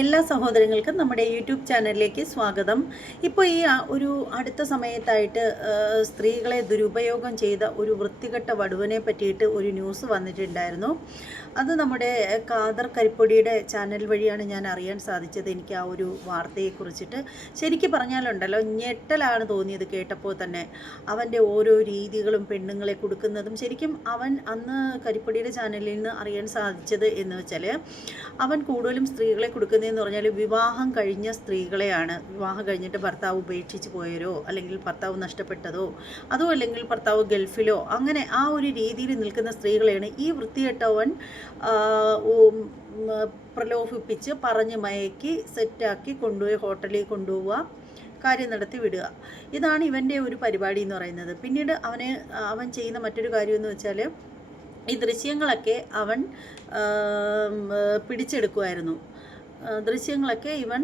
എല്ലാ സഹോദരങ്ങൾക്കും നമ്മുടെ യൂട്യൂബ് ചാനലിലേക്ക് സ്വാഗതം. ഇപ്പോൾ ഈ ഒരു അടുത്ത സമയത്തായിട്ട് സ്ത്രീകളെ ദുരുപയോഗം ചെയ്ത ഒരു വൃത്തികെട്ട വടുവനെ പറ്റിയിട്ട് ഒരു ന്യൂസ് വന്നിട്ടുണ്ടായിരുന്നു. അത് നമ്മുടെ കാദർ കരിപ്പൊടിയുടെ ചാനൽ വഴിയാണ് ഞാൻ അറിയാൻ സാധിച്ചത്. എനിക്ക് ആ ഒരു വാർത്തയെക്കുറിച്ചിട്ട് ശരിക്കും പറഞ്ഞാലുണ്ടല്ലോ ഞെട്ടലാണ് തോന്നിയത് കേട്ടപ്പോൾ തന്നെ. അവന്റെ ഓരോ രീതികളും പെണ്ണുങ്ങളെ കൊടുക്കുന്നതും ശരിക്കും അവൻ അന്ന് കരിപ്പൊടിയുടെ ചാനലിൽ നിന്ന് അറിയാൻ സാധിച്ചത് എന്ന് വെച്ചാൽ അവൻ കൂടുതലും സ്ത്രീകളെ കൊടുക്കുന്നതെന്ന് പറഞ്ഞാൽ വിവാഹം കഴിഞ്ഞ സ്ത്രീകളെയാണ്. വിവാഹം കഴിഞ്ഞിട്ട് ഭർത്താവ് ഉപേക്ഷിച്ച് പോയരോ അല്ലെങ്കിൽ ഭർത്താവ് നഷ്ടപ്പെട്ടതോ അതോ അല്ലെങ്കിൽ ഭർത്താവ് ഗൾഫിലോ അങ്ങനെ ആ ഒരു രീതിയിൽ നിൽക്കുന്ന സ്ത്രീകളെയാണ് ഈ വൃത്തികെട്ടവൻ പ്രലോഭിപ്പിച്ച് പറഞ്ഞ് മയക്കി സെറ്റാക്കി കൊണ്ടുപോയി ഹോട്ടലിൽ കൊണ്ടുപോവുക കാര്യം നടത്തി വിടുക. ഇതാണ് ഇവന്റെ ഒരു പരിപാടി എന്ന് പറയുന്നത്. പിന്നീട് അവന് അവൻ ചെയ്യുന്ന മറ്റൊരു കാര്യം എന്ന് വെച്ചാൽ ഈ ദൃശ്യങ്ങളൊക്കെ അവൻ പിടിച്ചെടുക്കുമായിരുന്നു ദൃശ്യങ്ങളൊക്കെ ഇവൻ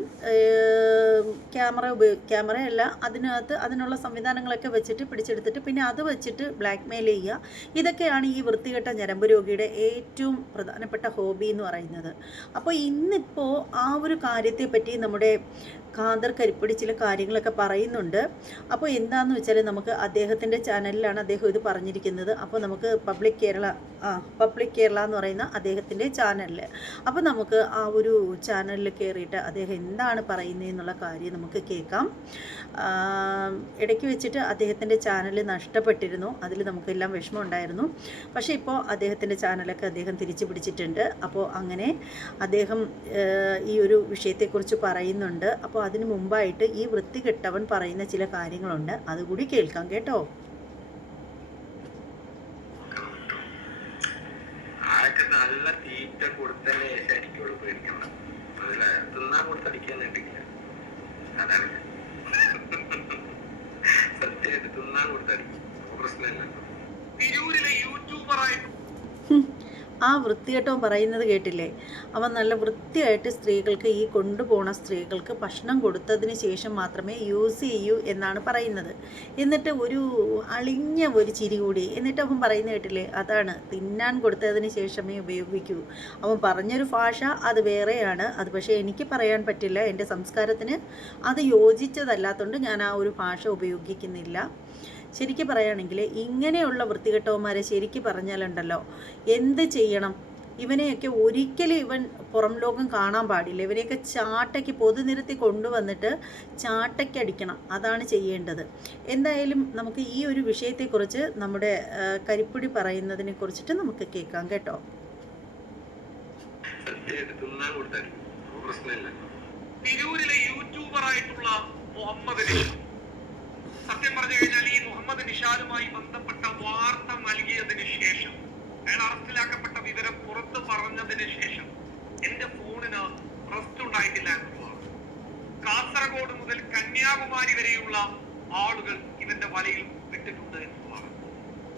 ക്യാമറ ഉപയോഗ ക്യാമറയല്ല അതിനകത്ത് അതിനുള്ള സംവിധാനങ്ങളൊക്കെ വെച്ചിട്ട് പിടിച്ചെടുത്തിട്ട് പിന്നെ അത് വെച്ചിട്ട് ബ്ലാക്ക് മെയിൽ ചെയ്യുക. ഇതൊക്കെയാണ് ഈ വൃത്തികെട്ട ഞരമ്പ് രോഗിയുടെ ഏറ്റവും പ്രധാനപ്പെട്ട ഹോബി എന്ന് പറയുന്നത്. അപ്പോൾ ഇന്നിപ്പോൾ ആ ഒരു കാര്യത്തെപ്പറ്റി നമ്മുടെ ഖാദർ കരിപ്പിടി ചില കാര്യങ്ങളൊക്കെ പറയുന്നുണ്ട്. അപ്പോൾ എന്താണെന്ന് വെച്ചാൽ നമുക്ക് അദ്ദേഹത്തിന്റെ ചാനലിലാണ് അദ്ദേഹം ഇത് പറഞ്ഞിരിക്കുന്നത്. അപ്പോൾ നമുക്ക് പബ്ലിക് കേരള ആ പബ്ലിക് കേരള എന്ന് പറയുന്ന അദ്ദേഹത്തിന്റെ ചാനലിൽ അപ്പോൾ നമുക്ക് ആ ഒരു ചാനലിൽ കയറിയിട്ട് അദ്ദേഹം എന്താണ് പറയുന്നതെന്നുള്ള കാര്യം നമുക്ക് കേൾക്കാം. ഇടയ്ക്ക് വെച്ചിട്ട് അദ്ദേഹത്തിന്റെ ചാനൽ നഷ്ടപ്പെട്ടിരുന്നു. അതിൽ നമുക്കെല്ലാം വിഷമം ഉണ്ടായിരുന്നു പക്ഷേ ഇപ്പോൾ അദ്ദേഹത്തിന്റെ ചാനലൊക്കെ അദ്ദേഹം തിരിച്ചു പിടിച്ചിട്ടുണ്ട്. അപ്പോൾ അങ്ങനെ അദ്ദേഹം ഈ ഒരു വിഷയത്തെക്കുറിച്ച് പറയുന്നുണ്ട്. അപ്പോൾ അതിന് മുമ്പായിട്ട് ഈ വൃത്തികെട്ടവൻ പറയുന്ന ചില കാര്യങ്ങളുണ്ട്. അതുകൂടി കേൾക്കാം കേട്ടോ. നല്ല തീറ്റ കൊടുത്തല്ലേ ശരിക്കുള്ളൂ പേടിക്കണം അതല്ലേ തിന്നാൻ കൊടുത്തടിക്കാൻ ഉണ്ടെങ്കിൽ അതാണ്. സത്യമായിട്ട് തിന്നാൻ പ്രശ്നമില്ല. തിരൂരിലെ യൂട്യൂബറായിട്ട് ഹും, ആ വൃത്തികെട്ടവൻ പറയുന്നത് കേട്ടില്ലേ? അവൻ നല്ല വൃത്തിയായിട്ട് സ്ത്രീകൾക്ക് ഈ കൊണ്ടുപോണ സ്ത്രീകൾക്ക് ഭക്ഷണം കൊടുത്തതിന് ശേഷം മാത്രമേ യൂസ് ചെയ്യൂ എന്നാണ് പറയുന്നത്. എന്നിട്ട് ഒരു അളിഞ്ഞ ഒരു ചിരി കൂടി. എന്നിട്ട് അവൻ പറയുന്നത് കേട്ടില്ലേ? അതാണ് തിന്നാൻ കൊടുത്തതിന് ശേഷമേ ഉപയോഗിക്കൂ. അവൻ പറഞ്ഞൊരു ഭാഷ അത് വേറെയാണ്. അത് പക്ഷേ എനിക്ക് പറയാൻ പറ്റില്ല. എന്റെ സംസ്കാരത്തിന് അത് യോജിച്ചതല്ലാത്തതുകൊണ്ട് ഞാൻ ആ ഒരു ഭാഷ ഉപയോഗിക്കുന്നില്ല. ശരിക്കും പറയുകയാണെങ്കിൽ ഇങ്ങനെയുള്ള വൃത്തികെട്ടവന്മാരെ ശരിക്കും പറഞ്ഞാലുണ്ടല്ലോ എന്ത് ചെയ്യണം? ഇവനെയൊക്കെ ഒരിക്കലും ഇവൻ പുറം ലോകം കാണാൻ പാടില്ല. ഇവനെയൊക്കെ ചാട്ടയ്ക്ക് പൊതുനിരത്തി കൊണ്ടുവന്നിട്ട് ചാട്ടയ്ക്കടിക്കണം. അതാണ് ചെയ്യേണ്ടത്. എന്തായാലും നമുക്ക് ഈ ഒരു വിഷയത്തെക്കുറിച്ച് നമ്മുടെ കരിപ്പുടി പറയുന്നതിനെ കുറിച്ചിട്ട് നമുക്ക് കേൾക്കാം കേട്ടോ. തിരൂരിലെ യൂട്യൂബറായിട്ടുള്ള മുഹമ്മദ് സത്യം പറഞ്ഞു കഴിഞ്ഞാൽ ഈ മുഹമ്മദ് നിഷാദുമായി ബന്ധപ്പെട്ട വാർത്ത നൽകിയതിനു ശേഷം അയാൾ അറസ്റ്റിലാക്കപ്പെട്ട വിവരം പുറത്തു പറഞ്ഞതിന് ശേഷം എന്റെ ഫോണിന് റെസ്റ്റ് ഉണ്ടായിട്ടില്ല എന്നുള്ളതാണ് കാസർഗോഡ് മുതൽ കന്യാകുമാരി വരെയുള്ള ആളുകൾ ഇവന്റെ വലയിൽ പെട്ടിട്ടുണ്ട് എന്നുള്ളതാണ്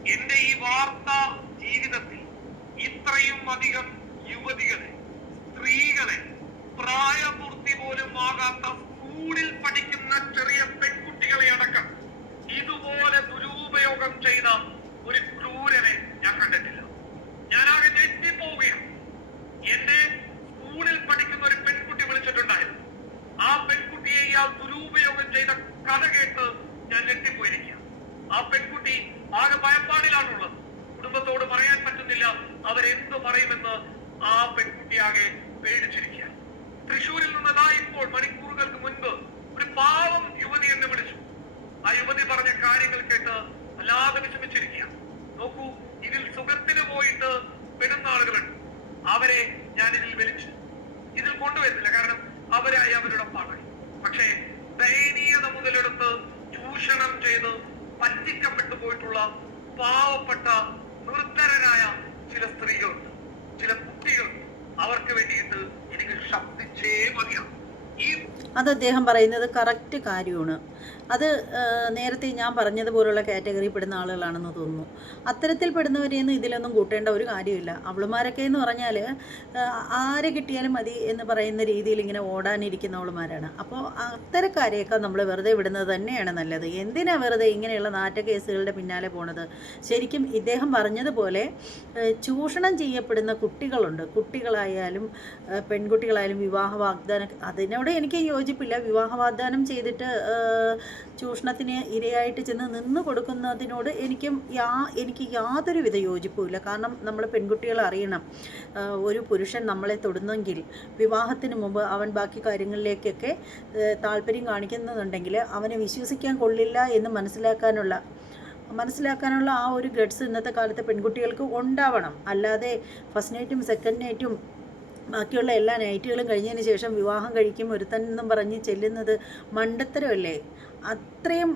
എന്റെ ഈ വാർത്ത ജീവിതത്തിൽ ഇത്രയും അധികം യുവതികളെ സ്ത്രീകളെ പ്രായപൂർത്തി പോലും ആകാത്ത സ്കൂളിൽ പഠിക്കുന്ന ചെറിയ പെൺകുട്ടികളെ അടക്കം ഇതുപോലെ ദുരുപയോഗം ചെയ്ത ഒരു ക്രൂരനെ ഞാൻ കണ്ടിട്ടില്ല ഞാനാകെ ഞെട്ടിപ്പോവുകയാണ് എന്റെ സ്കൂളിൽ പഠിക്കുന്ന ഒരു പെൺകുട്ടി വിളിച്ചിട്ടുണ്ടായിരുന്നു ആ പെൺകുട്ടിയെ ഇയാൾ ദുരുപയോഗം ചെയ്ത കഥ കേട്ട് ഞാൻ ഞെട്ടിപ്പോയിരിക്കുക ആ പെൺകുട്ടി ആകെ ഭയപ്പാടിലാണുള്ളത് കുടുംബത്തോട് പറയാൻ പറ്റുന്നില്ല അവരെന്ത് പറയുമെന്ന് ആ പെൺകുട്ടി ആകെ പേടിച്ചിരിക്കുക തൃശൂരിൽ നിന്ന് ദാ ഇപ്പോൾ മണിക്കൂറുകൾക്ക് മുൻപ് ഒരു പാവം യുവതി എന്നെ വിളിച്ചു ആ യുവതി പറഞ്ഞ കാര്യങ്ങൾ കേട്ട് വല്ലാതെ വിഷമിച്ചിരിക്കുക നോക്കൂ ഇതിൽ സുഖത്തിന് പോയിട്ട് പെടുന്ന ആളുകളുണ്ട് അവരെ ഞാൻ ഇതിൽ വലിച്ചു ഇതിൽ കൊണ്ടുവരുന്നില്ല കാരണം അവരായി അവരുടെ പണി പക്ഷേ ദയനീയത മുതലെടുത്ത് ചൂഷണം ചെയ്ത് പറ്റിക്കപ്പെട്ടു പോയിട്ടുള്ള പാവപ്പെട്ട നിർത്തരരായ ചില സ്ത്രീകളുണ്ട്. ചില കുട്ടികളുണ്ട്. അവർക്ക് വേണ്ടിയിട്ട് എനിക്ക് ശബ്ദിച്ചേ മതിയാവും ഈ അത് അദ്ദേഹം പറയുന്നത് കറക്റ്റ് കാര്യമാണ്. അത് നേരത്തെ ഞാൻ പറഞ്ഞതുപോലുള്ള കാറ്റഗറി പെടുന്ന ആളുകളാണെന്ന് തോന്നുന്നു. അത്തരത്തിൽ പെടുന്നവരെയൊന്നും ഇതിലൊന്നും കൂട്ടേണ്ട ഒരു കാര്യമില്ല. അവളുമാരൊക്കെ എന്ന് പറഞ്ഞാൽ ആരെ കിട്ടിയാലും മതി എന്ന് പറയുന്ന രീതിയിൽ ഇങ്ങനെ ഓടാനിരിക്കുന്ന അവളുമാരാണ്. അപ്പോൾ അത്തരക്കാരെയൊക്കെ നമ്മൾ വെറുതെ വിടുന്നത് തന്നെയാണ് നല്ലത്. എന്തിനാ വെറുതെ ഇങ്ങനെയുള്ള നാറ്റ കേസുകളുടെ പിന്നാലെ പോണത്? ശരിക്കും ഇദ്ദേഹം പറഞ്ഞതുപോലെ ചൂഷണം ചെയ്യപ്പെടുന്ന കുട്ടികളുണ്ട്. കുട്ടികളായാലും പെൺകുട്ടികളായാലും വിവാഹ വാഗ്ദാനം അതിനോട് എനിക്ക് യോജിപ്പില്ല. വിവാഹ വാഗ്ദാനം ചെയ്തിട്ട് ചൂഷണത്തിന് ഇരയായിട്ട് ചെന്ന് നിന്ന് കൊടുക്കുന്നതിനോട് എനിക്കും യാ എനിക്ക് യാതൊരു യാതൊരുവിധ യോജിപ്പുമില്ല. കാരണം നമ്മൾ പെൺകുട്ടികൾ അറിയണം. ഒരു പുരുഷൻ നമ്മളെ തൊടുന്നെങ്കിൽ വിവാഹത്തിന് മുമ്പ് അവൻ ബാക്കി കാര്യങ്ങളിലേക്കൊക്കെ താല്പര്യം കാണിക്കുന്നുണ്ടെങ്കിൽ അവനെ വിശ്വസിക്കാൻ കൊള്ളില്ല എന്ന് മനസ്സിലാക്കാനുള്ള മനസ്സിലാക്കാനുള്ള ആ ഒരു ഗഡ്സ് ഇന്നത്തെ കാലത്തെ പെൺകുട്ടികൾക്ക് ഉണ്ടാവണം. അല്ലാതെ ഫസ്റ്റ് നൈറ്റും സെക്കൻഡ് നൈറ്റും ബാക്കിയുള്ള എല്ലാ നൈറ്റുകളും കഴിഞ്ഞതിന് ശേഷം വിവാഹം കഴിക്കും ഒരുത്തൻ എന്നും പറഞ്ഞ് ചെല്ലുന്നത് മണ്ടത്തരമല്ലേ? അത്രയും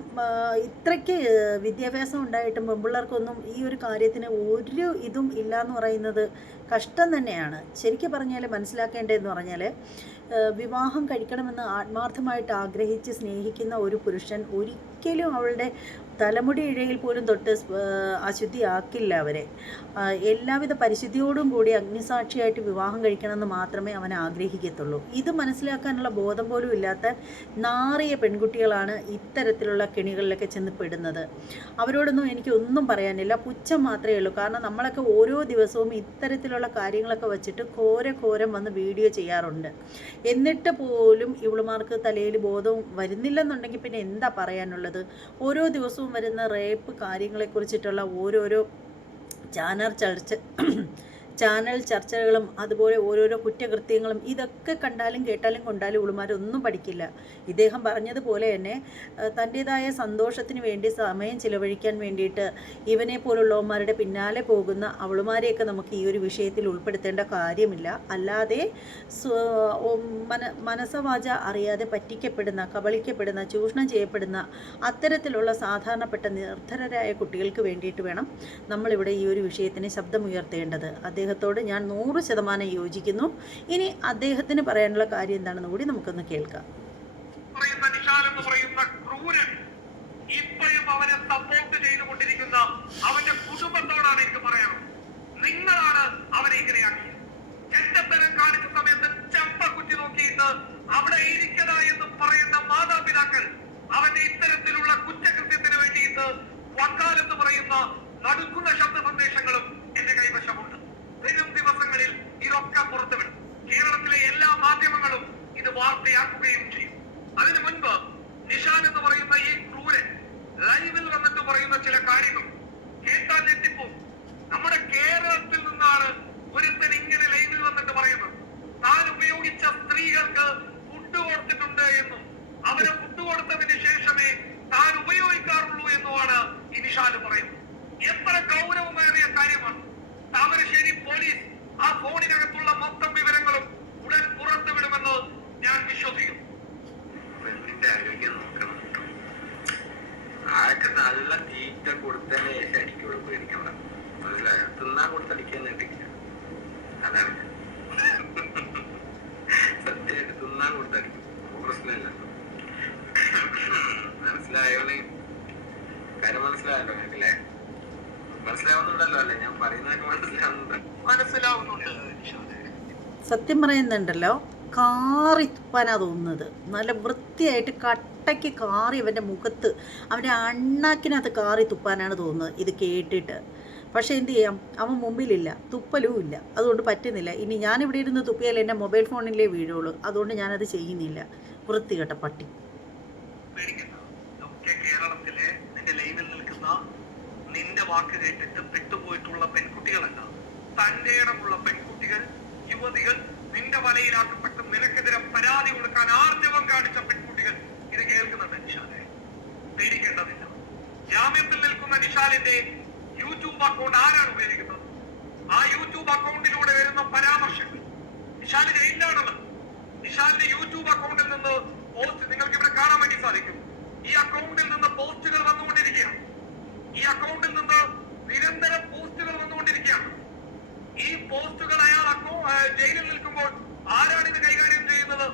ഇത്രയ്ക്ക് വിദ്യാഭ്യാസം ഉണ്ടായിട്ടും പെൺപിള്ളേർക്കൊന്നും ഈ ഒരു കാര്യത്തിന് ഒരു ഇതും ഇല്ല എന്ന് പറയുന്നത് കഷ്ടം തന്നെയാണ്. ശരിക്കും പറഞ്ഞാൽ മനസ്സിലാക്കേണ്ടതെന്ന് പറഞ്ഞാൽ വിവാഹം കഴിക്കണമെന്ന് ആത്മാർത്ഥമായിട്ട് ആഗ്രഹിച്ച് സ്നേഹിക്കുന്ന ഒരു പുരുഷൻ ഒരിക്കലും അവളുടെ തലമുടി ഇഴയിൽ പോലും തൊട്ട് അശുദ്ധിയാക്കില്ല അവരെ. എല്ലാവിധ പരിശുദ്ധിയോടും കൂടി അഗ്നിസാക്ഷിയായിട്ട് വിവാഹം കഴിക്കണമെന്ന് മാത്രമേ അവൻ ആഗ്രഹിക്കത്തുള്ളൂ. ഇത് മനസ്സിലാക്കാനുള്ള ബോധം പോലും ഇല്ലാത്ത നാറിയ പെൺകുട്ടികളാണ് ഇത്തരത്തിലുള്ള കെണികളിലൊക്കെ ചെന്ന് പെടുന്നത്. അവരോടൊന്നും എനിക്ക് ഒന്നും പറയാനില്ല. പുച്ഛം മാത്രമേ ഉള്ളൂ. കാരണം നമ്മളൊക്കെ ഓരോ ദിവസവും ഇത്തരത്തിലുള്ള കാര്യങ്ങളൊക്കെ വച്ചിട്ട് ഘോര ഘോരം വന്ന് വീഡിയോ ചെയ്യാറുണ്ട്. എന്നിട്ട് പോലും ഇവളുമാർക്ക് തലയിൽ ബോധവും വരുന്നില്ലെന്നുണ്ടെങ്കിൽ പിന്നെ എന്താ പറയാനുള്ളത്? ഓരോ ദിവസവും വരുന്ന റേപ്പ് കാര്യങ്ങളെക്കുറിച്ചിട്ടുള്ള ഓരോരോ ചാനൽ ചർച്ച ചാനൽ ചർച്ചകളും അതുപോലെ ഓരോരോ കുറ്റകൃത്യങ്ങളും ഇതൊക്കെ കണ്ടാലും കേട്ടാലും കൊണ്ടാലും ഉളുമാരൊന്നും പഠിക്കില്ല. ഇദ്ദേഹം പറഞ്ഞതുപോലെ തന്നെ തന്റേതായ സന്തോഷത്തിന് വേണ്ടി സമയം ചിലവഴിക്കാൻ വേണ്ടിയിട്ട് ഇവനെ പോലുള്ളവന്മാരുടെ പിന്നാലെ പോകുന്ന അവളുമാരെയൊക്കെ നമുക്ക് ഈ ഒരു വിഷയത്തിൽ ഉൾപ്പെടുത്തേണ്ട കാര്യമില്ല. അല്ലാതെ മന മനസവാച അറിയാതെ പറ്റിക്കപ്പെടുന്ന കബളിക്കപ്പെടുന്ന ചൂഷണം ചെയ്യപ്പെടുന്ന അത്തരത്തിലുള്ള സാധാരണപ്പെട്ട നിർദ്ധരരായ കുട്ടികൾക്ക് വേണ്ടിയിട്ട് വേണം നമ്മളിവിടെ ഈ ഒരു വിഷയത്തിന് ശബ്ദമുയർത്തേണ്ടത്. അദ്ദേഹത്തോട് ഞാൻ നൂറ് ശതമാനം യോജിക്കുന്നു. ഇനി അദ്ദേഹത്തിന് പറയാനുള്ള കാര്യം എന്താണെന്ന് കൂടി നമുക്കൊന്ന് കേൾക്കാം. ഇപ്പോഴും അവനെ സപ്പോർട്ട് ചെയ്തുകൊണ്ടിരിക്കുന്ന അവന്റെ കുടുംബത്തോടാണ് എനിക്ക് പറയാനുള്ളത്. നിങ്ങളാണ് അവനെ ഇങ്ങനെയാക്കിയത്. ചെറ്റത്തരം കാണിച്ച സമയത്ത് ചെമ്പ കുറ്റി നോക്കിയിട്ട് അവിടെ ഇരിക്കതാ എന്ന് പറയുന്ന മാതാപിതാക്കൾ അവന്റെ ഇത്തരത്തിലുള്ള കുറ്റകൃത്യത്തിന് വേണ്ടിയിട്ട് വക്കാലെന്ന് പറയുന്ന നടുക്കുന്ന ശബ്ദ സന്ദേശങ്ങളും എന്റെ കൈവശമുണ്ട് വരും ദിവസങ്ങളിൽ ഇതൊക്കെ പുറത്തുവിടും കേരളത്തിലെ എല്ലാ മാധ്യമങ്ങളും ഇത് വാർത്തയാക്കുകയും ചെയ്യും അതിനു മുൻപ് നിഷാൻ എന്ന് പറയുന്ന ഈ ക്രൂരൻ ലൈവിൽ വന്നിട്ട് പറയുന്ന ചില കാര്യങ്ങൾ കേട്ടാൽ ഞെട്ടിപ്പോ നമ്മുടെ കേരളത്തിൽ നിന്നാണ് ഒരുത്തൻ ഇങ്ങനെ ലൈവിൽ വന്നിട്ട് പറയുന്നത് താൻ ഉപയോഗിച്ച സ്ത്രീകൾക്ക് ഫുഡ് കൊടുത്തിട്ടുണ്ട് എന്നും അവന് ഫുഡ് കൊടുത്തതിന് ശേഷമേ താൻ ഉപയോഗിക്കാറുള്ളൂ എന്നുമാണ് ഈ നിഷാന് പറയുന്നത് എത്ര ഗൗരവമേറിയ കാര്യമാണ് താമരശ്ശേരി പോലീസ് ആ ഫോണിനകത്തുള്ള മൊത്തം വിവരങ്ങളും ഉടൻ പുറത്തുവിടുമെന്ന് ഞാൻ വിശ്വസിക്കുന്നു പെണ്ണിന്റെ ആരോഗ്യം നോക്കണം കേട്ടോ. ആൾക്ക് നല്ല തീറ്റ കൊടുത്തല്ലേ ശേഷം അടിക്കുള്ളൂ പേടിക്കണം മനസ്സിലായോ തിന്നാൻ കൊടുത്തടിക്കാൻ കിട്ടില്ല അതാണ് സത്യമായിട്ട് തിന്നാൻ കൊടുത്തടിക്കും അപ്പൊ പ്രശ്നമില്ല മനസ്സിലായോളെ കാര്യം മനസ്സിലായല്ലോ നിനക്കല്ലേ മനസ്സിലാവുന്നുണ്ടല്ലോ അല്ലേ ഞാൻ പറയുന്നതൊക്കെ മനസ്സിലാവുന്നുണ്ട് മനസ്സിലാവുന്നുണ്ട് നിഷാദേ. സത്യം പറയുന്നുണ്ടല്ലോ കാറിപ്പനാ തോന്നുന്നത്. നല്ല വൃത്തിയായിട്ട് കട്ടയ്ക്ക് കാറി അവന്റെ മുഖത്ത് അവന്റെ അണ്ണാക്കിനകത്ത് കാറി തുപ്പാനാണ് തോന്നുന്നത് ഇത് കേട്ടിട്ട്. പക്ഷേ എന്ത് ചെയ്യാം? അവൻ മുമ്പിലില്ല തുപ്പലും ഇല്ല. അതുകൊണ്ട് പറ്റുന്നില്ല. ഇനി ഞാനിവിടെ ഇരുന്ന് തുപ്പിയാൽ എന്റെ മൊബൈൽ ഫോണിലേ വീഴുള്ളൂ. അതുകൊണ്ട് ഞാനത് ചെയ്യുന്നില്ല. വൃത്തികെട്ട പട്ടി. കേരളത്തിലെ നിന്റെ വാക്ക് കേട്ടിട്ട് പെട്ടുപോയിട്ടുള്ള പെൺകുട്ടികളല്ല തന്റെ ഇടമുള്ള പെൺകുട്ടികൾ യുവതികൾ നിന്റെ വലയിലാക്കപ്പെട്ട് നിനക്കെതിരെ പരാതി കൊടുക്കാൻ ആർജവം കാണിച്ച പെൺകുട്ടികൾ ഇത് കേൾക്കുന്ന നിഷാലെ പേടിക്കേണ്ടതില്ല. ജാമ്യത്തിൽ നിൽക്കുന്ന നിഷാലിന്റെ യൂട്യൂബ് അക്കൗണ്ട് ആരാണ് ഉപയോഗിക്കുന്നത്? ആ യൂട്യൂബ് അക്കൗണ്ടിലൂടെ വരുന്ന പരാമർശങ്ങൾ. നിഷാൽ ജയിലിലാണുള്ളത് നിഷാലിന്റെ യൂട്യൂബ് അക്കൗണ്ടിൽ നിന്ന് പോസ്റ്റ് നിങ്ങൾക്ക് ഇവിടെ കാണാൻ വേണ്ടി സാധിക്കും. ഈ അക്കൗണ്ടിൽ നിന്ന് പോസ്റ്റുകൾ വന്നുകൊണ്ടിരിക്കുകയാണ്. ഈ അക്കൗണ്ടിൽ നിന്ന് നിരന്തരം പോസ്റ്റുകൾ വന്നുകൊണ്ടിരിക്കുകയാണ്. ഈ പോസ്റ്റുകൾ അയാൾ അക്കോ ജയിലിൽ നിൽക്കുമ്പോൾ ആരാണ് ഇത് കൈകാര്യം ചെയ്യുന്നത്?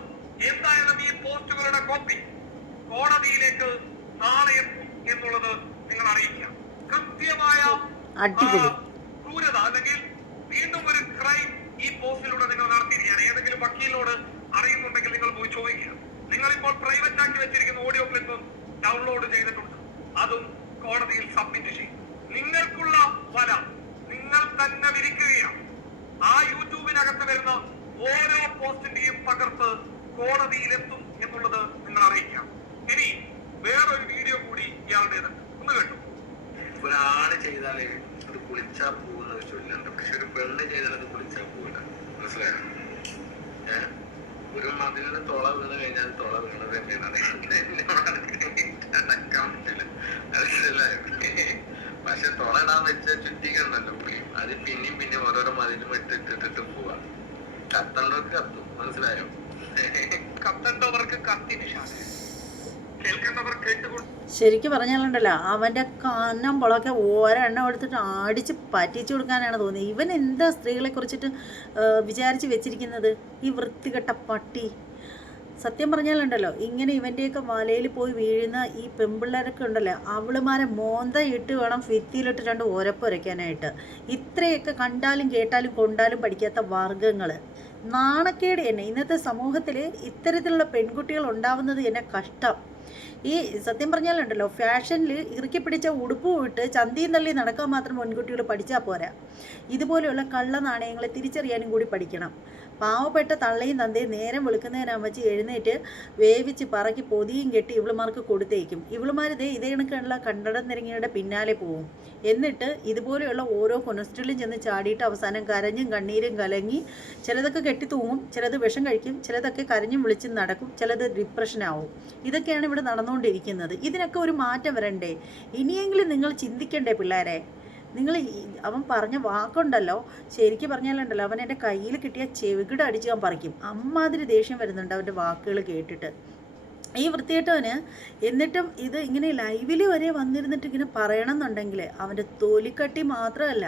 എന്തായാലും ഈ പോസ്റ്റുകളുടെ കോപ്പി കോടതിയിലേക്ക് നാളെ എത്തും എന്നുള്ളത് നിങ്ങൾ അറിയിക്കുക. കൃത്യമായ ക്രൂരത അല്ലെങ്കിൽ വീണ്ടും ഒരു ക്രൈം ഈ പോസ്റ്റിലൂടെ നിങ്ങൾ നടത്തിയിരിക്കുകയാണ്. ഏതെങ്കിലും വക്കീലിനോട് അറിയുന്നുണ്ടെങ്കിൽ നിങ്ങൾ പോയി ചോദിക്കുക. നിങ്ങൾ ഇപ്പോൾ പ്രൈവറ്റ് ആക്കി വെച്ചിരിക്കുന്ന ഓഡിയോ ക്ലിപ്പും ഡൗൺലോഡ് ചെയ്തിട്ടുണ്ട്. അതും കോടതിയിൽ സബ്മിറ്റ് ചെയ്യും. നിങ്ങൾക്കുള്ള വല നിങ്ങൾ തന്നെ വിരിക്കുകയാണ് ആ യൂട്യൂബിനകത്ത് വരുന്ന ഓരോ പോസ്റ്റിന്റെയും പകർപ്പ് കോടതിയിലെത്തും എന്നുള്ളത് നിങ്ങൾ അറിയിക്കാം ഇനി വേറൊരു വീഡിയോ കൂടി ഇയാളുടേത് ഒന്ന് കേട്ടു ഒരാൾ ചെയ്താലേ അത് കുളിച്ചാ പോകുന്ന ഒരു ചൊല്ലുണ്ട് പക്ഷെ ഒരു പെണ്ണ് ചെയ്താൽ അത് കുളിച്ചാ പോകില്ല മനസ്സിലായോ ഏഹ് ഒരു മതിലിന് തുള വീണ് കഴിഞ്ഞാൽ തുള വീണത് തന്നെയാണ് അതെ അടക്കാൻ പറ്റില്ല മനസ്സിലായോ പക്ഷെ വെച്ച ചുറ്റിക്കണ്ടല്ലോ പുള്ളി. അത് പിന്നെയും പിന്നെ ഓരോരോ മതിലും ഇട്ടിട്ടിട്ട് പോവാ. കത്തണ്ടവർക്ക് കത്തും. മനസ്സിലായോ? കത്തണ്ടവർക്ക് കത്തി നിശാന കേൾക്കേണ്ടവർ കേട്ടുകൊണ്ട് ശരിക്കും പറഞ്ഞാലുണ്ടല്ലോ അവന്റെ കന്നം പൊളക്കെ ഒരെണ്ണം എടുത്തിട്ട് അടിച്ച് പറ്റിച്ചു കൊടുക്കാനാണ് തോന്നിയത് ഇവൻ എന്താ സ്ത്രീകളെ കുറിച്ചിട്ട് വിചാരിച്ച് വെച്ചിരിക്കുന്നത്? ഈ വൃത്തികെട്ട പട്ടി. സത്യം പറഞ്ഞാലുണ്ടല്ലോ ഇങ്ങനെ ഇവന്റെയൊക്കെ വലയിൽ പോയി വീഴുന്ന ഈ പെമ്പിള്ളേരൊക്കെ ഉണ്ടല്ലോ അവളുമാരെ മോന്ത ഇട്ട് വേണം ഭിത്തിയിലിട്ട് രണ്ട് ഉരപ്പ് വരയ്ക്കാനായിട്ട്. ഇത്രയൊക്കെ കണ്ടാലും കേട്ടാലും കൊണ്ടാലും പഠിക്കാത്ത വർഗങ്ങൾ നാണക്കേട് തന്നെ ഇന്നത്തെ സമൂഹത്തിൽ ഇത്തരത്തിലുള്ള പെൺകുട്ടികൾ ഉണ്ടാവുന്നത് എന്നെ കഷ്ടം. ഈ സത്യം പറഞ്ഞാലുണ്ടല്ലോ ഫാഷനിൽ ഇറുക്കി പിടിച്ച ഉടുപ്പ് ഇട്ട് ചന്തയും തള്ളി നടക്കാൻ മാത്രം പെൺകുട്ടികൾ പഠിച്ചാൽ പോരാ. ഇതുപോലെയുള്ള കള്ള നാണയങ്ങളെ തിരിച്ചറിയാനും കൂടി പഠിക്കണം. പാവപ്പെട്ട തള്ളയും തന്തയും നേരം വിളിക്കുന്നതിനാൻ വെച്ച് എഴുന്നേറ്റ് വേവിച്ച് പറക്കി പൊതിയും കെട്ടി ഇവളുമാർക്ക് കൊടുത്തേക്കും. ഇവളുമാർ ദേ ഇതേ കണക്കുള്ള കണ്ടടം നിരങ്ങിയുടെ പിന്നാലെ പോവും. എന്നിട്ട് ഇതുപോലെയുള്ള ഓരോ കൊനസ്റ്റിലും ചെന്ന് ചാടിയിട്ട് അവസാനം കരഞ്ഞും കണ്ണീരും കലങ്ങി ചിലതൊക്കെ കെട്ടി തൂങ്ങും ചിലത് വിഷം കഴിക്കും ചിലതൊക്കെ കരഞ്ഞും വിളിച്ചും നടക്കും ചിലത് ഡിപ്രഷനാവും ഇതൊക്കെയാണ് ഇവിടെ നടന്നുകൊണ്ടിരിക്കുന്നത്. ഇതിനൊക്കെ ഒരു മാറ്റം വരണ്ടേ? ഇനിയെങ്കിലും നിങ്ങൾ ചിന്തിക്കണ്ടേ പിള്ളേരെ? നിങ്ങൾ അവൻ പറഞ്ഞ വാക്കുണ്ടല്ലോ ശരിക്കും പറഞ്ഞാലുണ്ടല്ലോ അവൻ എന്റെ കയ്യിൽ കിട്ടിയ ചെവികിട അടിച്ച് ഞാൻ പറിക്കും. അമ്മാതിരി ദേഷ്യം വരുന്നുണ്ട് അവന്റെ വാക്കുകൾ കേട്ടിട്ട്. ഈ വൃത്തികെട്ടവന് എന്നിട്ടും ഇത് ഇങ്ങനെ ലൈവിൽ വരെ വന്നിരുന്നിട്ട് ഇങ്ങനെ പറയണം എന്നുണ്ടെങ്കിൽ അവന്റെ തോലിക്കട്ടി മാത്രമല്ല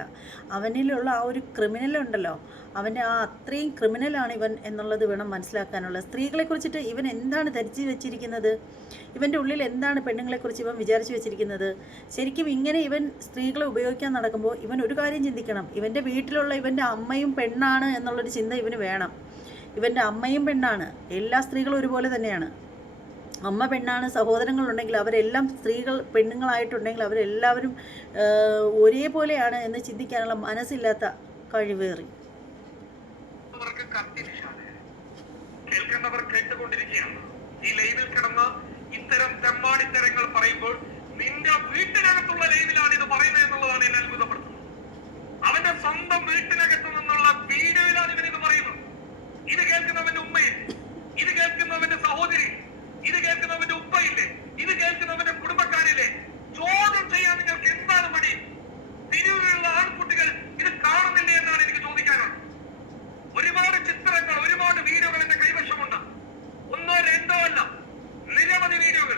അവനിലുള്ള ആ ഒരു ക്രിമിനൽ ഉണ്ടല്ലോ അവന്റെ ആ അത്രയും ക്രിമിനലാണ് ഇവൻ എന്നുള്ളത് വേണം മനസ്സിലാക്കാനുള്ളത് സ്ത്രീകളെ കുറിച്ചിട്ട് ഇവൻ എന്താണ് ധരിച്ച് വെച്ചിരിക്കുന്നത്? ഇവന്റെ ഉള്ളിൽ എന്താണ് പെണ്ണുങ്ങളെക്കുറിച്ച് ഇവൻ വിചാരിച്ചു വെച്ചിരിക്കുന്നത്? ശരിക്കും ഇങ്ങനെ ഇവൻ സ്ത്രീകളെ ഉപയോഗിക്കാൻ നടക്കുമ്പോൾ ഇവൻ ഒരു കാര്യം ചിന്തിക്കണം. ഇവന്റെ വീട്ടിലുള്ള ഇവന്റെ അമ്മയും പെണ്ണാണ് എന്നുള്ളൊരു ചിന്ത ഇവന് വേണം. ഇവന്റെ അമ്മയും പെണ്ണാണ്. എല്ലാ സ്ത്രീകളും ഒരുപോലെ തന്നെയാണ്. അമ്മ പെണ്ണാണ് സഹോദരങ്ങളുണ്ടെങ്കിൽ അവരെല്ലാം സ്ത്രീകൾ പെണ്ണുങ്ങളായിട്ടുണ്ടെങ്കിൽ അവരെല്ലാവരും ഒരേപോലെയാണ് എന്ന് ചിന്തിക്കാനുള്ള മനസ്സില്ലാത്ത കഴിവേറി. നിശാന കേട്ടുകൊണ്ടിരിക്കുകയാണ്. ഈ ഇത്തരം പറയുമ്പോൾ നിന്റെ ഇത് എന്നുള്ളതാണ് എന്നെ അവന്റെ സ്വന്തം വീഡിയോയിലാണ് ഇത് പറയുന്നത്. ഇത് കേൾക്കുന്നവന്റെ ഉമ്മയിൽ ഇത് കേൾക്കുന്നവന്റെ സഹോദരി ഇത് കേൾക്കുന്നവന്റെ ഉപ്പയില്ലേ? ഇത് കേൾക്കുന്നവന്റെ കുടുംബക്കാരില്ലേ ചോദ്യം ചെയ്യാൻ നിങ്ങൾക്ക് എന്താണ് മടി തിരുവിലുള്ള ആൺകുട്ടികൾ ഇത് കാണുന്നില്ലേ എന്നാണ് എനിക്ക് ചോദിക്കാനുള്ളത് ഒരുപാട് ചിത്രങ്ങൾ ഒരുപാട് വീഡിയോകൾ എന്റെ കൈവശമുണ്ട് ഒന്നോ രണ്ടോ അല്ല നിരവധി വീഡിയോകൾ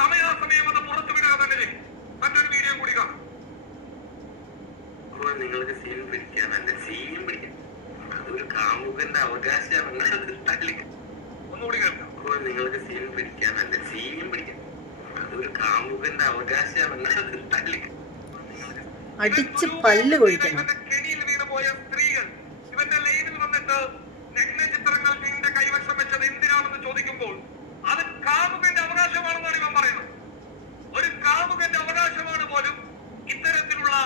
സമയാസമയം അത് പുറത്തു വിടുക തന്നെ ചെയ്യും മറ്റൊരു വീഡിയോ കൂടി കാണാം അപ്പോൾ നിങ്ങൾക്ക് സീൻ പിടിക്കാനല്ല സീൻ പിടിക്കാൻ അതൊരു കാമുകന്റെ അവകാശമാണ് അത് തള്ളി ഒന്നുകൂടി കേൾക്കാം അപ്പോൾ നിങ്ങൾക്ക് സീൻ പിടിക്കാനല്ല സീൻ പിടിക്കാൻ അതൊരു കാമുകന്റെ അവകാശമാണ് അത് തള്ളി നിങ്ങൾക്ക് അടിച്ച് പല്ല് കൊഴിക്കണം ഇവന്റെ കെണിയിൽ വീണ് പോയ സ്ത്രീകൾ ഇവന്റെ ലൈനിൽ വന്നിട്ട് നഗ്ന ചിത്രങ്ങൾ നിന്റെ കൈവശം വെച്ചത് എന്തിനാണെന്ന് ചോദിക്കുമ്പോൾ അത് കാമുകന്റെ അവകാശമാണെന്നാണ് ഇവൻ പറയുന്നത് ഒരു കാമുകന്റെ അവകാശമാണ് പോലും ഇത്തരത്തിലുള്ള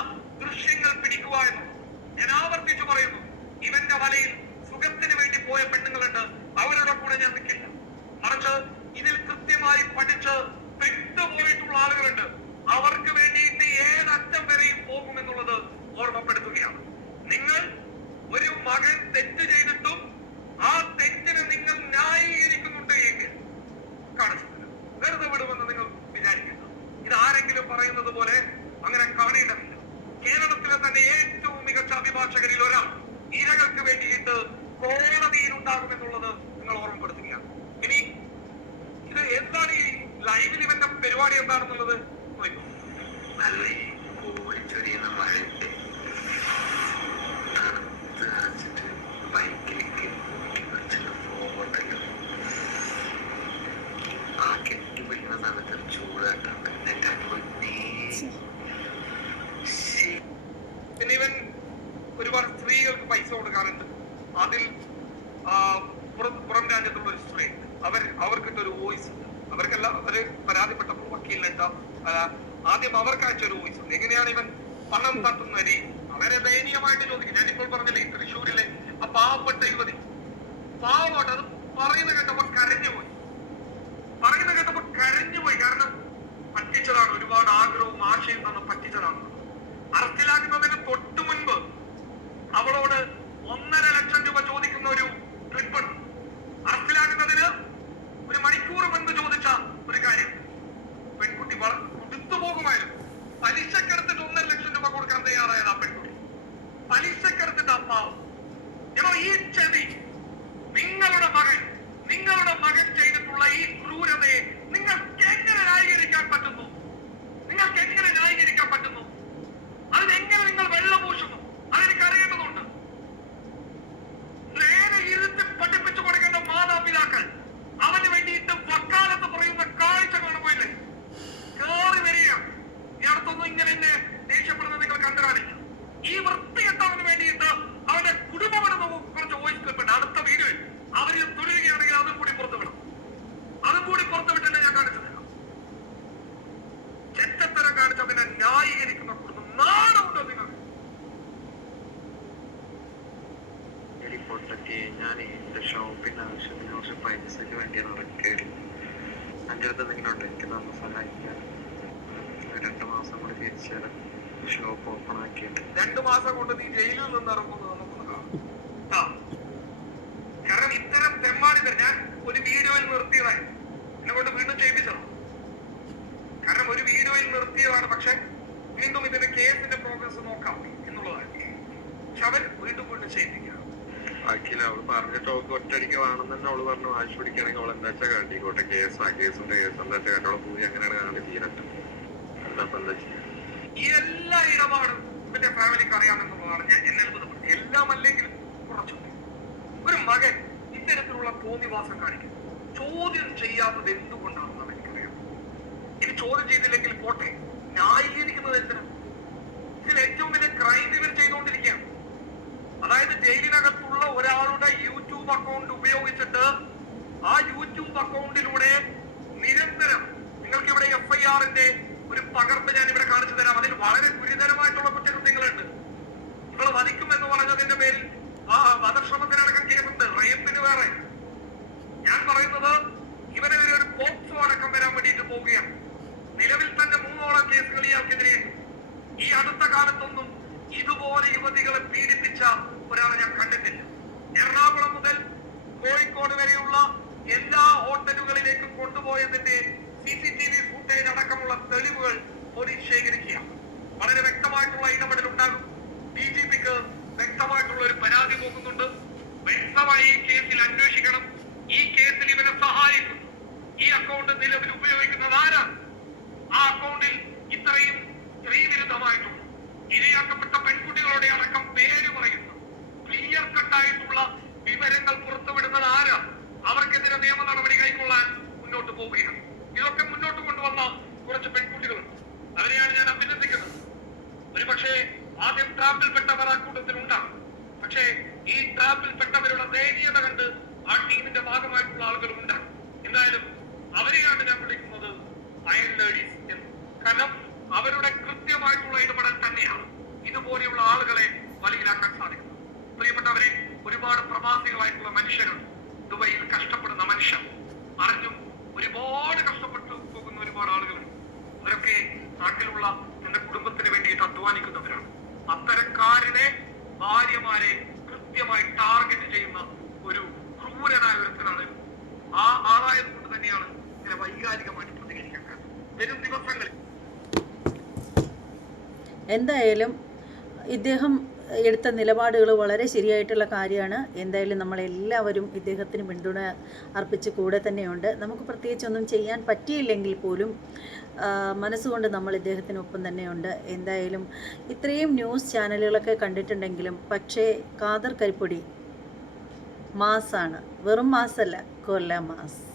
ദൃശ്യങ്ങൾ പിടിക്കുക എന്നത് ഞാൻ ആവർത്തിച്ചു പറയുന്നു ഇവന്റെ വലയിൽ സുഖത്തിന് വേണ്ടി പോയ പെണ്ണുങ്ങളുണ്ട് അവരുടെ കൂടെ ഞാൻ നിൽക്കില്ല മറിച്ച് ഇതിൽ കൃത്യമായി പഠിച്ച് പെട്ടുപോയിട്ടുള്ള ആളുകളുണ്ട് അവർക്ക് വേണ്ടിയിട്ട് ഏതറ്റം വരെയും പോകുമെന്നുള്ളത് ഓർമ്മപ്പെടുത്തുകയാണ് നിങ്ങൾ ഒരു മകൻ തെറ്റ് ചെയ്തിട്ടും ആ തെറ്റിനെ നിങ്ങൾ ന്യായീകരിക്കുന്നുണ്ട് എങ്കിൽ കാണിച്ചിട്ടില്ല വെറുതെ വിടുമെന്ന് നിങ്ങൾ വിചാരിക്കുന്നു ഇത് ആരെങ്കിലും പറയുന്നത് പോലെ അങ്ങനെ കാണേണ്ടതില്ല. കേരളത്തിലെ തന്നെ ഏറ്റവും മികച്ച അഭിഭാഷകരിൽ ഒരാൾ ഇരകൾക്ക് വേണ്ടിയിട്ട് കോടതിയിൽ ഉണ്ടാകും എന്നുള്ളത് നിങ്ങൾ ഓർമ്മപ്പെടുത്തുകയാണ്. ഇനി ഇത് എന്താണ് ഈ ലൈവിൽ ഇവന്റെ പരിപാടി എന്താണെന്നുള്ളത് കോഴിച്ചൊരിയുന്ന മഴയത്തെ തണുത്ത് വിറച്ചിട്ട് ബൈക്കിലേക്ക് വെച്ചിട്ട് പോകുന്നുണ്ടല്ലോ ആ കെട്ടി പിടിക്കുന്ന മനസ്സിൽ ചൂടാക്കണ്ട എന്റെ പൊന്നേ. ശ്ശേ. പിന്നെ ഇവൻ ഒരുപാട് സ്ത്രീകൾക്ക് പൈസ കൊടുക്കാറുണ്ട്. അതിൽ പുറം രാജ്യത്തുള്ള ഒരു സ്ത്രീ അവർ അവർക്കിട്ട ഒരു വോയിസ് ഉണ്ട്. അവർക്കെല്ലാം അവർ പരാതിപ്പെട്ടപ്പോൾ വക്കീലിനിട്ട ആദ്യം അവർക്ക് അയച്ച ഒരു വോയിസ് ഉണ്ട്. എങ്ങനെയാണ് ഇവൻ പണം തട്ടുന്ന രീതി? വളരെ ദയനീയമായിട്ട് ചോദിക്കും. ഞാനിപ്പോൾ പറഞ്ഞില്ലേ തൃശ്ശൂരിലെ ആ പാവപ്പെട്ട യുവതി. പാവമായിട്ട് അത് പറയുന്ന കേട്ടപ്പോൾ കരഞ്ഞു പോയി. പറയുന്ന കേട്ടപ്പോൾ കരഞ്ഞു പോയി. കാരണം പറ്റിച്ചതാണ്. ഒരുപാട് ആഗ്രഹവും ആശയും തന്ന പറ്റിച്ചതാണ്. അറസ്റ്റിലാക്കുന്നതിന് തൊട്ടു മുൻപ് അവളോട് ഒന്നര ലക്ഷം രൂപ ചോദിക്കുന്ന ഒരു ട്രിപ്പ് അറസ്റ്റിലാക്കുന്നതിന് ഒരു മണിക്കൂർ മുൻപ് ചോദിച്ച ഒരു കാര്യം പെൺകുട്ടി വള- കൊടുത്തു പോകുമായിരുന്നു പലിശക്കെടുത്തിട്ട് ഒന്നര ലക്ഷം രൂപ കൊടുക്കാൻ തയ്യാറായത് ആ പെൺകുട്ടി പലിശക്കെടുത്തിട്ട് ആ പാവം എടോ ഈ ചെവി നിങ്ങളുടെ മകൻ നിങ്ങളുടെ മകൻ ചെയ്തിട്ടുള്ള ഈ ക്രൂരതയെ നിങ്ങൾക്ക് എങ്ങനെ ന്യായീകരിക്കാൻ പറ്റുന്നു നിങ്ങൾക്ക് എങ്ങനെ ന്യായീകരിക്കാൻ പറ്റുന്നു അതിനെങ്ങനെ നിങ്ങൾ വെള്ളം പൂശുന്നു അതെനിക്ക് അറിയേണ്ടതുണ്ട് നേരെ ഇരുത്തി പഠിപ്പിച്ചു കൊടുക്കേണ്ട മാതാപിതാക്കൾ അവന് വേണ്ടിയിട്ട് വക്കാലത്ത് പറയുന്ന കാഴ്ച കാണുമ്പോയില്ലേ കേറി വരിക ഈ അടുത്തൊന്നും ഇങ്ങനെ എന്നെ ദേഷ്യപ്പെടുന്നത് നിങ്ങൾ കണ്ടു കാണില്ല ഈ വൃത്തികെട്ടവന് വേണ്ടിയിട്ട് അവന്റെ കുടുംബമെന്ന് കുറച്ച് വോയിസ് ക്ലിപ്പ് ഉണ്ട് അടുത്ത വീഡിയോയിൽ അവരിൽ തുടരുകയാണെങ്കിൽ അതും കൂടി പുറത്തു വിടും അതും കൂടി പുറത്തു വിട്ടിട്ട് ഞാൻ കാണിച്ചു തരാം ചെറ്റത്തരം കാണിച്ച പിന്നെ ന്യായീകരിക്കുന്ന കുടുംബം നാണമുണ്ടോ നിങ്ങൾക്ക് എടി പൊട്ടത്തി ഞാൻ എന്റെ ഷോപ്പിന്റെ ആവശ്യത്തിന് കുറച്ച് പൈസക്ക് വേണ്ടി നടക്കുകയായിരുന്നു എന്റെ അടുത്ത് എന്തെങ്കിലും ഉണ്ടോ എനിക്ക് തന്ന സഹായിക്കാൻ ഒരു രണ്ട് മാസം കൂടി തിരിച്ചു തരാം ഷോപ്പ് ഓപ്പൺ ആക്കിയിട്ട് രണ്ടു മാസം കൊണ്ട് നീ ജയിലിൽ നിന്ന് ഇറങ്ങുന്നത് നമുക്കൊന്ന് കാണാം ആ. കാരണം ഇത്തരം തെമ്മാടിത്തർ ഞാൻ ഒരു വീഡിയോയിൽ എന്നെ കൊണ്ട് വീണ്ടും ചെയ്യിപ്പിച്ചതാണ് കാരണം ഒരു വീഡിയോയിൽ നിർത്തിയതാണ്. പക്ഷെ വീണ്ടും ഇതിന്റെ കേസിന്റെ പ്രോഗ്രസ് നോക്കാം എന്നുള്ളതാണ്. പക്ഷെ അവൻ വീണ്ടും വീണ്ടും ചെയ്യിപ്പിക്കുക അഖില അവൾ പറഞ്ഞിട്ട് അവൾക്ക് ഒറ്റയടിക്ക് വേണമെന്ന് അവൾ പറഞ്ഞു. വാശി പിടിക്കുകയാണെങ്കിൽ അവൾ എന്താ വെച്ചാൽ കാട്ടിക്കോട്ടെ. കേസാ കേസിന്റെ കേസ് എന്താ വെച്ചാൽ കേട്ടോ പോയി അങ്ങനെയാണ് കാണാൻ തീരട്ടെ എന്താ എന്താ ചെയ്യാ? ഈ എല്ലാ ഇടപാടും ഇവന്റെ ഫാമിലിക്ക് അറിയാമെന്നുള്ളതാണ് ഞാൻ എന്നെ എല്ലാം അല്ലെങ്കിലും കുറച്ചുകൂടി ഒരു മകൻ ഇത്തരത്തിലുള്ള തോന്നിവാസം കാണിക്കും ചോദ്യം ചെയ്യാത്തത് എന്തുകൊണ്ടാണെന്നാണ് എനിക്കറിയാം ഇനി ചോദ്യം ചെയ്തില്ലെങ്കിൽ പോട്ടെ. ന്യായീകരിക്കുന്നത് എന്തിനാ ഇതിൽ ഏറ്റവും വലിയ ക്രൈം ഇവർ ചെയ്തുകൊണ്ടിരിക്കുകയാണ് അതായത് ജയിലിനകത്തുള്ള ഒരാളുടെ യൂട്യൂബ് അക്കൗണ്ട് ഉപയോഗിച്ചിട്ട് ആ യൂട്യൂബ് അക്കൗണ്ടിലൂടെ നിരന്തരം നിങ്ങൾക്ക് ഇവിടെ എഫ് ഐ ആറിന്റെ ഒരു പകർപ്പ് ഞാൻ ഇവിടെ കാണിച്ചു തരാം അതിൽ വളരെ ഗുരുതരമായിട്ടുള്ള കുറ്റകൃത്യങ്ങളുണ്ട് നിങ്ങൾ വധിക്കും എന്ന് പറഞ്ഞതിന്റെ പേരിൽ ആ വധശ്രമത്തിനടക്കം കേസുണ്ട് റേപ്പിന് വേറെ ഞാൻ പറയുന്നത് ഇവനെതിരെ ഒരു പോക്സോ അടക്കം വരാൻ വേണ്ടിയിട്ട് പോവുകയാണ് നിലവിൽ തന്നെ മൂന്നോളം കേസുകൾ ഇയാൾക്കെതിരെയുണ്ട് ഈ അടുത്ത കാലത്തൊന്നും ഇതുപോലെ യുവതികളെ പീഡിപ്പിച്ച ഒരാളെ ഞാൻ കണ്ടിട്ടില്ല എറണാകുളം മുതൽ കോഴിക്കോട് വരെയുള്ള എല്ലാ കൊണ്ടുപോയതിന്റെ C C T V footage അടക്കമുള്ള തെളിവുകൾ കൃത്യമായി ടാർഗറ്റ് ചെയ്യുന്ന ഒരു ക്രൂരനായ ഒരുത്തനാണ് ആ ആളായത് കൊണ്ട് തന്നെയാണ് ഇങ്ങനെ വൈകാരികമായിട്ട് പ്രതികരിക്കാൻ കാരണം. വരും ദിവസങ്ങളിൽ. എന്തായാലും ഇദ്ദേഹം എടുത്ത നിലപാടുകൾ വളരെ ശരിയായിട്ടുള്ള കാര്യമാണ്. എന്തായാലും നമ്മളെല്ലാവരും ഇദ്ദേഹത്തിന് പിന്തുണ അർപ്പിച്ച് കൂടെ തന്നെയുണ്ട്. നമുക്ക് പ്രത്യേകിച്ചൊന്നും ചെയ്യാൻ പറ്റിയില്ലെങ്കിൽ പോലും മനസ്സുകൊണ്ട് നമ്മൾ ഇദ്ദേഹത്തിനൊപ്പം തന്നെയുണ്ട്. എന്തായാലും ഇത്രയും ന്യൂസ് ചാനലുകളൊക്കെ കണ്ടിട്ടുണ്ടെങ്കിലും പക്ഷേ കാതർ കരിപ്പൊടി മാസാണ്. വെറും മാസല്ല കൊല്ല മാസ്.